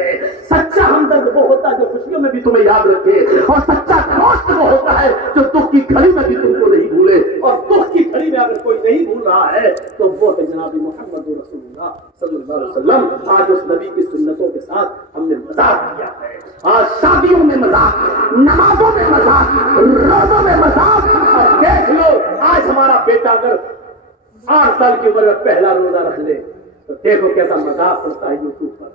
है। सच्चा हमदर्द वो होता है जो खुशियों में भी तुम्हें याद रखे, और सच्चा दोस्त वो होता है जो दुख की घड़ी में भी तुमको नहीं भूले। और दुख की घड़ी में अगर कोई नहीं भूल रहा है तो वो है जनाब मोहम्मद रसूलुल्लाह सल्लल्लाहु अलैहि वसल्लम। आज उस नबी की सुन्नतों के साथ हमने मजाक किया है। आज शादियों में मजाक, नमाजों में मजाक, रोजों में मजाक। और देख लो आज हमारा बेटा अगर 8 साल की उम्र में पहला रोजा रख ले तो देखो कैसा मजाक होता है यूट्यूब पर,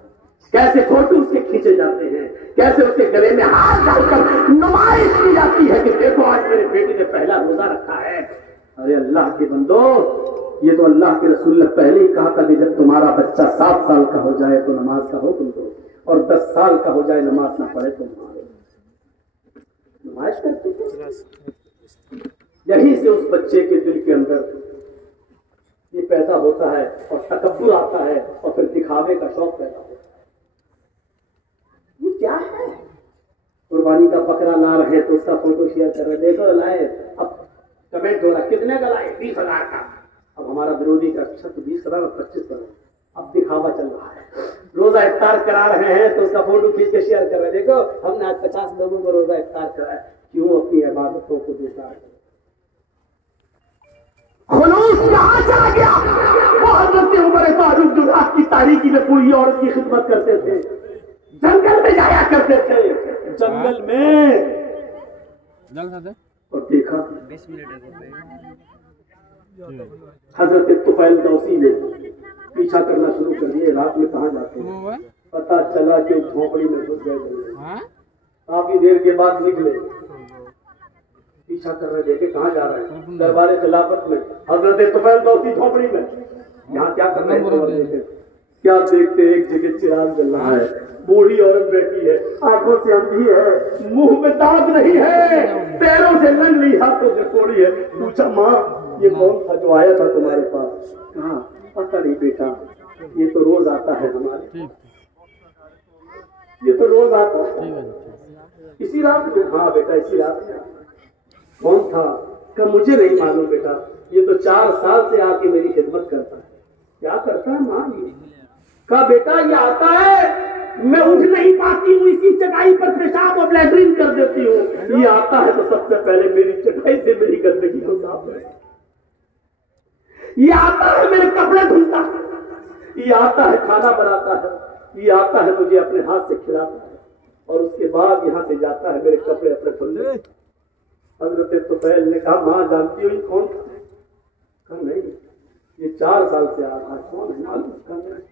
कैसे फोटो उसके खींचे जाते हैं, कैसे उसके गले में हाथ डालकर नुमाइश की जाती है कि देखो आज मेरे बेटे ने पहला रोजा रखा है। अरे अल्लाह के बंदो, ये तो अल्लाह के रसूल ने पहले ही कहा था कि जब तुम्हारा बच्चा 7 साल का हो जाए तो नमाज का हुक्म दो, और 10 साल का हो जाए नमाज ना पढ़े तो नुमाइश करते थे। यहीं से उस बच्चे के दिल के अंदर ये पैदा होता है और तकब्बुर आता है और फिर दिखावे का शौक पैदा होता है। ये क्या है? कुर्बानी का बकरा ला रहे तो उसका फोटो शेयर कर रहे, देखो लाए, अब कमेंट हो रहा है कितने का लाए, 20,000 का। अब हमारा विरोधी का 20,000 और 25,000, अब दिखावा चल रहा है। रोजा इफ्तार करा रहे हैं तो उसका फोटो खींच के शेयर कर रहे, देखो हमने आज 50 लोगों को रोजा इफ्तार कराया। क्यों अपनी इबादतों को बेकार करें? खुलूस कहां चला गया? वो हजरत उमर फारूक जो रात की तारीकी में पूरी औरत की खिदमत करते थे, जंगल में जाया करते थे, जंगल में और देखा 20 मिनट हजरत तुफैल दौसी ने पीछा करना शुरू कर दिया। रात में कहाँ जाते हैं? पता चला कि झोपड़ी में घुस गए। काफी देर के बाद निकले, पीछा कर रहे, देखे कहाँ जा रहे हैं? दरबारे खिलाफत में हजरत तुफैल दौसी झोपड़ी में। यहाँ क्या कर रहे हैं? क्या देखते? एक जगह चिराग जल रहा है, बूढ़ी औरत बैठी है, आंखों से अंधी है, मुंह में दांत नहीं है, पैरों से लंगड़ी, हाथों से कोड़ी है। पूछा माँ ये कौन था जो आया था तुम्हारे पास? कहा पता नहीं बेटा, ये तो रोज आता है हमारे, ये तो रोज आता है। इसी रात में? हाँ बेटा इसी रात में। कौन था? क्या मुझे नहीं मालूम बेटा, ये तो 4 साल से आके मेरी खिदमत करता है। क्या करता है माँ? ये कहा बेटा ये आता है, मैं उठ नहीं पाती हूँ, इसी चटाई पर पेशाब और लैट्रिन कर देती हूँ। ये आता है तो सबसे पहले मेरी चटाई से मेरी गंदगी को साफ है। ये आता है मेरे कपड़े धुलता है, ये आता है खाना बनाता है, ये आता है मुझे अपने हाथ से खिलाता है, और उसके बाद यहाँ से जाता है मेरे कपड़े अपने धुलने। हजरत तुफैल ने कहा माँ जानती हो ये कौन था? कहा नहीं, ये 4 साल से आ रहा है। कौन है मालूम? कहा नहीं,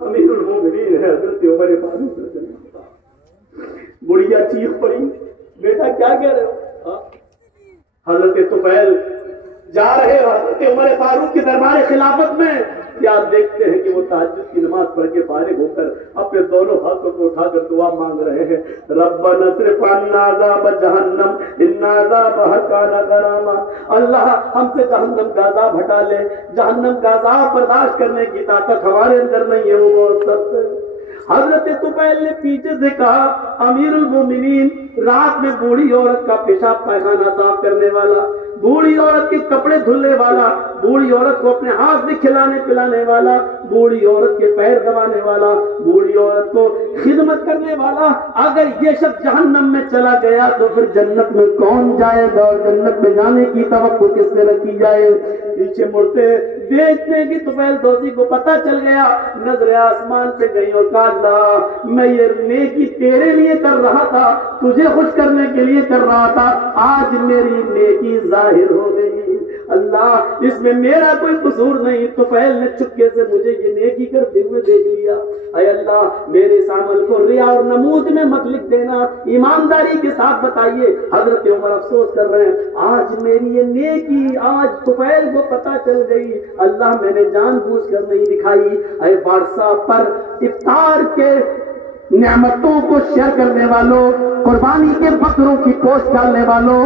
अमीरुल मोमिनीन है हजरत उमर फारूक। बुढ़िया चीख पड़ी, बेटा क्या कह रहे हो? हजरत तुफैल जा रहे हो हजरत उमर फारूक के दरबार खिलाफत में, क्या देखते हैं कि वो तहज्जुद की नमाज पढ़ के फारिग होकर अपने दोनों हाथों को उठाकर दुआ मांग रहे हैं। रब्बना सिर्फ अज़ाब जहन्नम इन्ना अज़ाबहा काना गरामा। अल्लाह हमसे जहन्नम का अज़ाब हटा ले, जहन्नम का अज़ाब बर्दाश्त करने की ताकत हमारे अंदर नहीं है, वो बहुत सख्त है। हजरत तुफैल ने पीछे से कहा अमीरुल मोमिनीन, रात में बूढ़ी औरत का पेशाब पैखाना साफ करने वाला, बूढ़ी औरत के कपड़े धुलने वाला, बूढ़ी औरत को अपने हाथ से खिलाने पिलाने वाला, बूढ़ी औरत के पैर दबाने वाला, बूढ़ी औरत को खिदमत करने वाला, अगर ये सब जहन्नम में चला गया तो फिर जन्नत में कौन जाएगा? और जन्नत में जाने की तवक्को किससे रखी जाए? पीछे मुड़ते देखते कि तुफैल दौसी को पता चल गया, नजर आसमान पे गई और कहा मैं ये नेकी तेरे लिए कर रहा था, तुझे खुश करने के लिए कर रहा था, आज मेरी नेकी जाहिर हो गई। अल्लाह इसमें मेरा कोई कसूर नहीं, तुफैल ने चुपके से मुझे ये नेकी करते हुए देख लिया। अय अल्लाह मेरे इस अमल को रिया और नमूद में मत लिख देना, ईमानदारी के साथ बताइए। हजरत उमर अफसोस कर रहे हैं, आज मेरी ये नेकी आज तुफैल को पता चल गई, अल्लाह मैंने जानबूझकर नहीं दिखाई। अय व्हाट्सएप पर इफ्तार के नेमतों को शेयर करने वालों, कुर्बानी के बकरों की पोस्ट डालने वालों,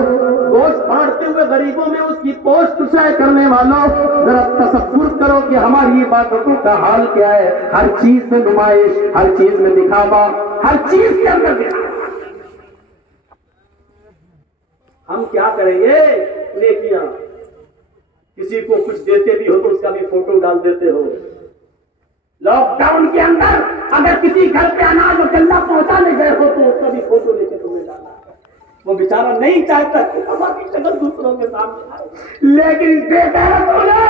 गोश्त बांटते हुए गरीबों में उसकी पोस्ट शेयर करने वालों, जरा तसव्वुर करो कि हमारी इबादतों का हाल क्या है। हर चीज में नुमाइश, हर चीज में दिखावा, हर चीज के अंदर दिखावा। हम क्या करेंगे? नेकियां किसी को कुछ देते भी हो तो उसका भी फोटो डाल देते हो। लॉकडाउन के अंदर अगर किसी घर पे अनाज और गल्ला पहुंचाने गए हो तो उसका भी फोटो लेके तुम्हें डालना। वो बेचारा नहीं चाहता कि हमारी शक्ल दूसरों के सामने आए, लेकिन बेगैरतों ने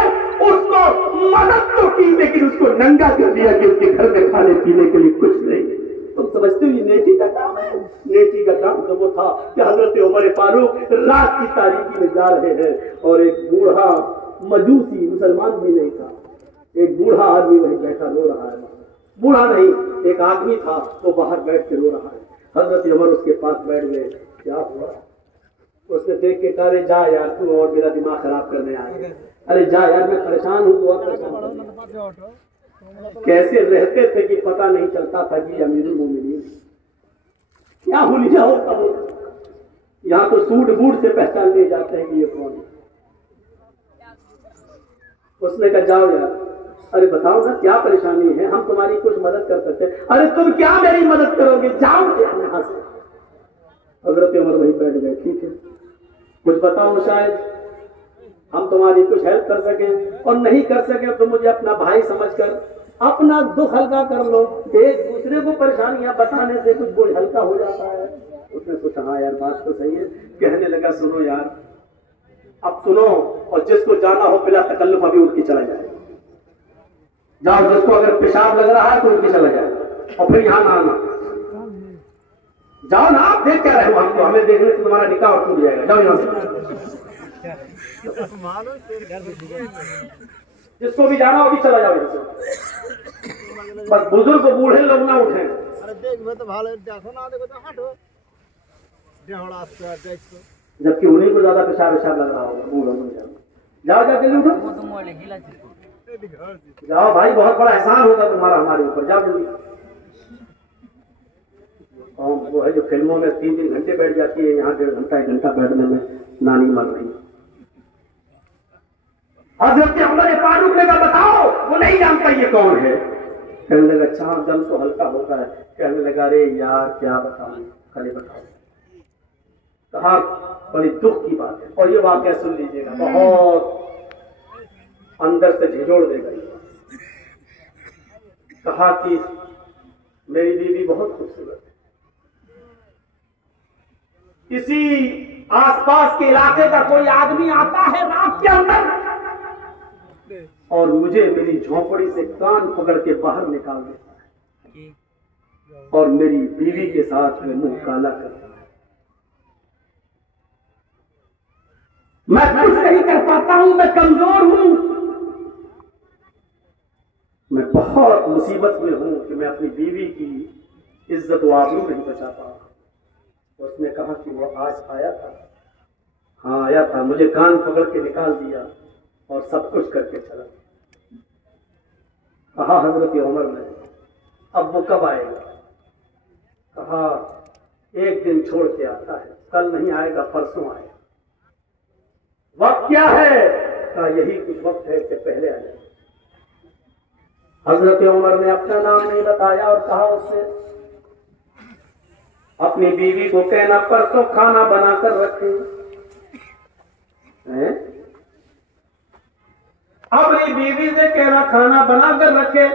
उसको मदद तो की, लेकिन उसको नंगा कर दिया कि उसके घर में खाने पीने के लिए कुछ नहीं। तुम समझते हो ये नेकी का काम है? नेकी का काम तो वो था कि हजरत उमर फारूक रात की तारीकी में जा रहे हैं और एक बूढ़ा मजूसी, मुसलमान भी नहीं था, एक बूढ़ा आदमी वहीं बैठा रो रहा है। बूढ़ा नहीं, एक आदमी था, वो बाहर बैठ के रो रहा है। हजरत उमर उसके पास बैठ गए। क्या हुआ? उसने देख के कहा, जा यार तू और मेरा दिमाग खराब करने आया। अरे जा यार, मैं परेशान हूँ, तू और परेशान। कैसे रहते थे कि पता नहीं चलता था कि अमीरुल मोमिनीन क्या हुलिया होता है। यहाँ तो सूट बूट से पहचान लिए जाते हैं कि ये कौन है। उसने कहा जाओ यार, अरे बताओ ना क्या परेशानी है, हम तुम्हारी कुछ मदद कर सकते हैं। अरे तुम क्या मेरी मदद करोगे, जाओ यहाँ से। हजरत उमर वहीं बैठ गए। ठीक है, कुछ बताओ, शायद हम तुम्हारी कुछ हेल्प कर सके, और नहीं कर सके तो मुझे अपना भाई समझकर अपना दुख हल्का कर लो। एक दूसरे को परेशानियां बताने से कुछ बोझ हल्का हो जाता है। उसने सोचा हाँ यार बात तो सही है। कहने लगा सुनो यार, अब सुनो, और जिसको जाना हो बिला तकल्लुफ अभी उठ के चला जाए। जाओ, जिसको अगर पेशाब लग रहा है तो उठ के चला जाए, और फिर यहाँ ना आना। जाओ ना, आप देख क्या रहे हो, हमको हमें देखने से तुम्हारा निकाह और टूट जाएगा। जाओ यहाँ से, जिसको भी जाना हो भी चला जाओ यहाँ से। बस बुजुर्ग बूढ़े लोग ना उठे। जबकि उन्हीं को ज्यादा पेशाब पेशाब लग रहा होगा, बूढ़ों को। जाओ जाओ जल्दी उठो, जाओ भाई, बहुत बड़ा एहसान होगा तुम्हारा हमारे ऊपर। जाओ जल्दी। और वो है जो फिल्मों में 3-3 घंटे बैठ जाती है, यहाँ 1.5 घंटा 1 घंटा बैठने में नानी मर रही। हजरत उमर फारूक ने कहा बताओ, वो नहीं जानता ये कौन है। कहने लगा अच्छा दम तो हल्का होता है। कहने लगा अरे यार क्या बताऊं, खाली बताओ। कहा बड़ी दुख की बात है, और ये वाकया सुन लीजिएगा, बहुत अंदर से झिझोड़ देगा। कहा कि मेरी बीवी बहुत खूबसूरत है, किसी आसपास के इलाके का कोई आदमी आता है रात के अंदर और मुझे मेरी झोपड़ी से कान पकड़ के बाहर निकाल देता है, और मेरी बीवी के साथ में मुंह काला करता है। मैं कुछ नहीं कर पाता हूं, मैं कमजोर हूं, मैं बहुत मुसीबत में हूं कि मैं अपनी बीवी की इज्जत व आबरू नहीं बचा पा रहा। उसने कहा कि वो आज आया था। हाँ आया था, मुझे कान पकड़ के निकाल दिया और सब कुछ करके चला। कहा हजरत उमर ने अब वो कब आएगा? कहा एक दिन छोड़ के आता है, कल नहीं आएगा, परसों आएगा। वक्त क्या है? कहा यही कुछ वक्त है, इससे पहले आ जाए। हजरत उमर ने अपना नाम नहीं बताया और कहा उससे अपनी बीवी को कहना परसों खाना बनाकर रखे। अपनी बीवी से कहना खाना बनाकर रखे,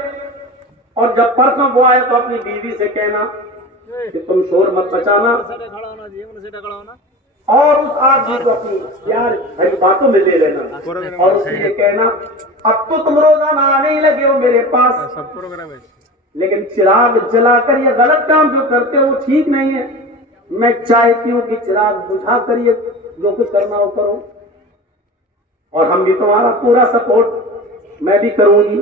और जब परसों वो आए तो अपनी बीवी से कहना कि तुम शोर मत मचाना, और उस आदमी को अपनी प्यार भरी बातों में ले लेना, और उससे कहना अब तो तुम रोजाना आने ही लगे हो मेरे पास, लेकिन चिराग जलाकर ये गलत काम जो करते हो वो ठीक नहीं है। मैं चाहती हूँ कि चिराग बुझा कर ये जो कुछ करना हो करो, और हम भी तुम्हारा पूरा सपोर्ट मैं भी करूंगी।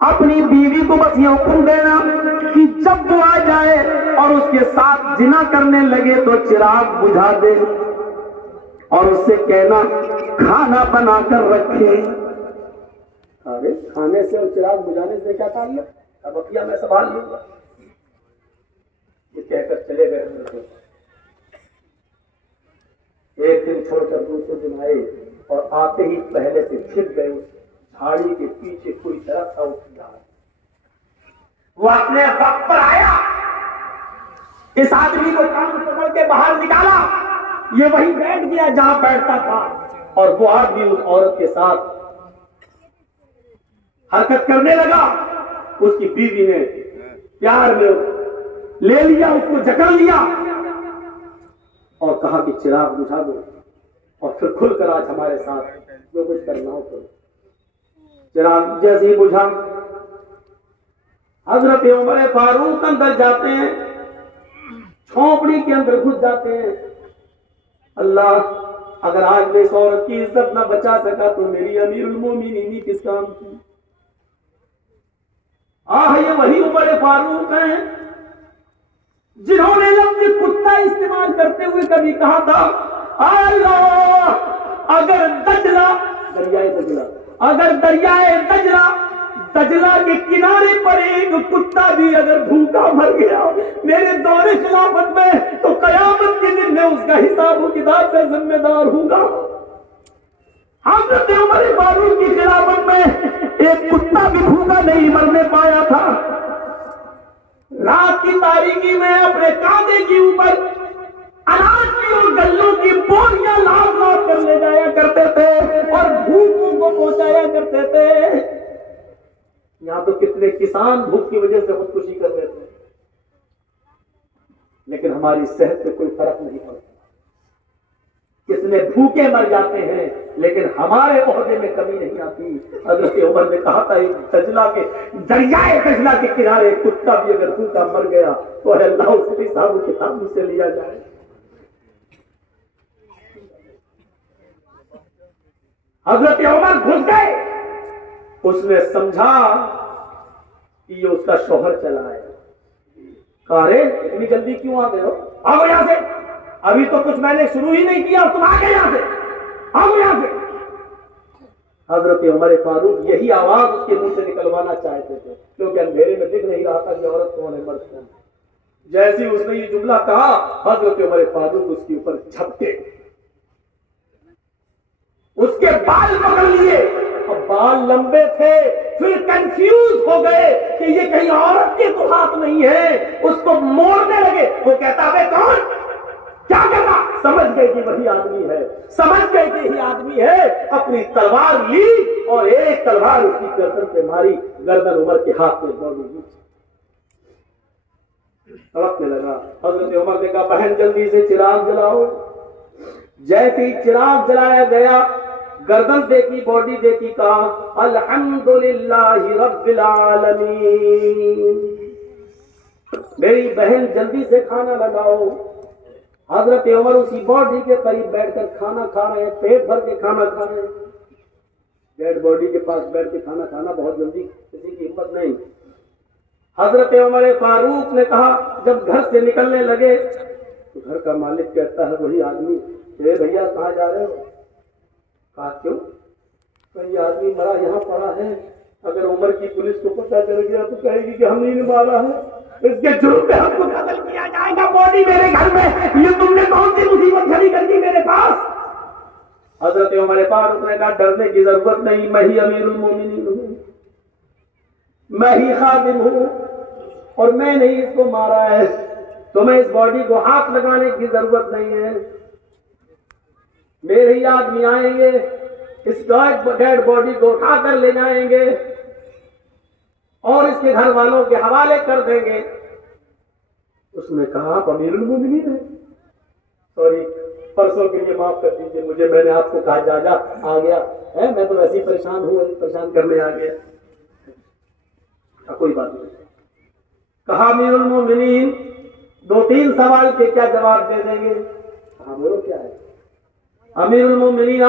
अपनी बीवी को बस ये हुक्म देना कि जब वो आ जाए और उसके साथ जिना करने लगे तो चिराग बुझा दे, और उससे कहना खाना बनाकर रखे। अरे खाने से और चिराग बुझाने से क्या ताल्लुक? अब बकिया मैं संभाल लूंगा, ये कहकर चले गए। एक दिन छोड़कर दूसरे दिन आए, और आते ही पहले से छिप गए। उस झाड़ी के पीछे कोई तरफ था उसका, वो अपने वक्त पर आया, इस आदमी को कान पकड़ के बाहर निकाला, ये वहीं बैठ गया जहां बैठता था, और वो आदमी उस औरत के साथ हरकत करने लगा। उसकी बीवी ने प्यार में ले लिया, उसको जकड़ लिया और कहा कि चिराग बुझा दो और फिर खुलकर आज हमारे साथ जो कुछ करना हो करो। चिराग जैसे ही बुझा, हजरत उमर फारूक अंदर जाते हैं, झोंपड़ी के अंदर घुस जाते हैं। अल्लाह, अगर आज मैं इस औरत की इज्जत न बचा सका तो मेरी अमीरुल मोमिनीन किस काम की। ये वही उमर फारूक हैं जिन्होंने लफ्ज़ कुत्ता इस्तेमाल करते हुए कभी कहा था, अल्लाह, अगर दजला, दरियाए दजला, अगर दरियाए दजला, दजला के किनारे पर एक कुत्ता भी अगर भूखा मर गया मेरे दौरे खिलाफत में, तो कयामत के दिन में उसका हिसाब किताब का जिम्मेदार होगा। हजरत उमर फारूक की खिलाफत में एक कुत्ता भी भूखा नहीं मरने पाया था। रात की तारीकी में अपने कांधे के ऊपर अनाज की और गल्लों की बोरियां लाद लाद कर ले जाया करते थे और भूखों को पहुंचाया करते थे। यहां तो कितने किसान भूख की वजह से खुदकुशी कर रहे थे, लेकिन हमारी सेहत पे कोई फर्क नहीं पड़ता। कितने भूखे मर जाते हैं लेकिन हमारे ओहदे में कमी नहीं आती। हज़रत उमर ने कहा था, एक दजला के दरियाए दजला के किनारे कुत्ता भी अगर भूखा मर गया तो अल्लाह उसके हिसाब किताब मुझसे लिया जाए। हज़रत उमर घुस गए, उसने समझा कि ये उसका शौहर चला है। कहा, रे इतनी जल्दी क्यों आ गए हो, आओ यहां से, अभी तो कुछ मैंने शुरू ही नहीं किया, तुम आ गए यहां से, आओ यहां से। हजरत उमर फारूक यही आवाज उसके मुंह से निकलवाना चाहते थे, क्योंकि अंधेरे में दिख नहीं रहा था कि औरत कौन है, मर्द कौन है। जैसे ही उसने ये जुमला कहा, हजरत उमर फारूक उसके ऊपर झपटे, उसके बाल पकड़ लिए। अब बाल लंबे थे, फिर कंफ्यूज हो गए कि ये कहीं औरत के तो हाथ नहीं है, उसको मोड़ने लगे। वो कहता, अबे कौन, क्या कहता? समझ गए कि वही आदमी है, समझ गए कि यही आदमी है। अपनी तलवार ली और एक तलवार उसकी गर्दन पे मारी, गर्दन उमर के हाथ में दौड़ी, तड़पने लगा। हजरत उमर ने कहा, बहन जल्दी से चिराग जलाओ। जैसे ही चिराग जलाया गया, गर्दन देखी, बॉडी देखी, कहा अल्हम्दुलिल्लाहि रब्बिल आलमीन। मेरी बहन जल्दी से खाना लगाओ। हजरत उमर उसी बॉडी के करीब बैठकर खाना खा रहे हैं, पेट भर के खाना खा रहे हैं। डेड बॉडी के पास बैठ के खाना खाना बहुत जल्दी किसी की हिम्मत नहीं। हजरत उमर फारूक ने कहा, जब घर से निकलने लगे तो घर का मालिक कहता है, वही आदमी, भैया कहाँ जा रहे हो? कहा, क्यों? कोई आदमी मरा यहाँ पड़ा है, अगर उमर की पुलिस को पता चल गया तो कहेगी कि हमने ही मारा है, इसके जुर्म पे हमको कत्ल किया जाएगा। बॉडी मेरे घर में, ये तुमने कौन सी मुसीबत खड़ी कर दी मेरे पास? हजरत उमर फारूक ने कहा, डरने की जरूरत नहीं, मैं ही अमीरुल मोमिनीन हूं, मैं ही खादिम हूं और मैंने ही इसको मारा है। तुम्हें इस बॉडी को हाथ लगाने की जरूरत नहीं है। मेरे ही आदमी आएंगे, इस डेड बॉडी को उठाकर ले जाएंगे और इसके घर वालों के हवाले कर देंगे। उसने कहा, आप अमीरुल मोमिनीन हैं, सॉरी, परसों के लिए माफ कर दीजिए मुझे, मैंने आपको कहा जा आ गया है, मैं तो वैसे ही परेशान हूं, परेशान करने आ गया। कोई बात नहीं। कहा, अमीरुल मोमिनीन, 2-3 सवाल के क्या जवाब दे देंगे? कहा, बोलो क्या है? अमीरुल मोमिनीन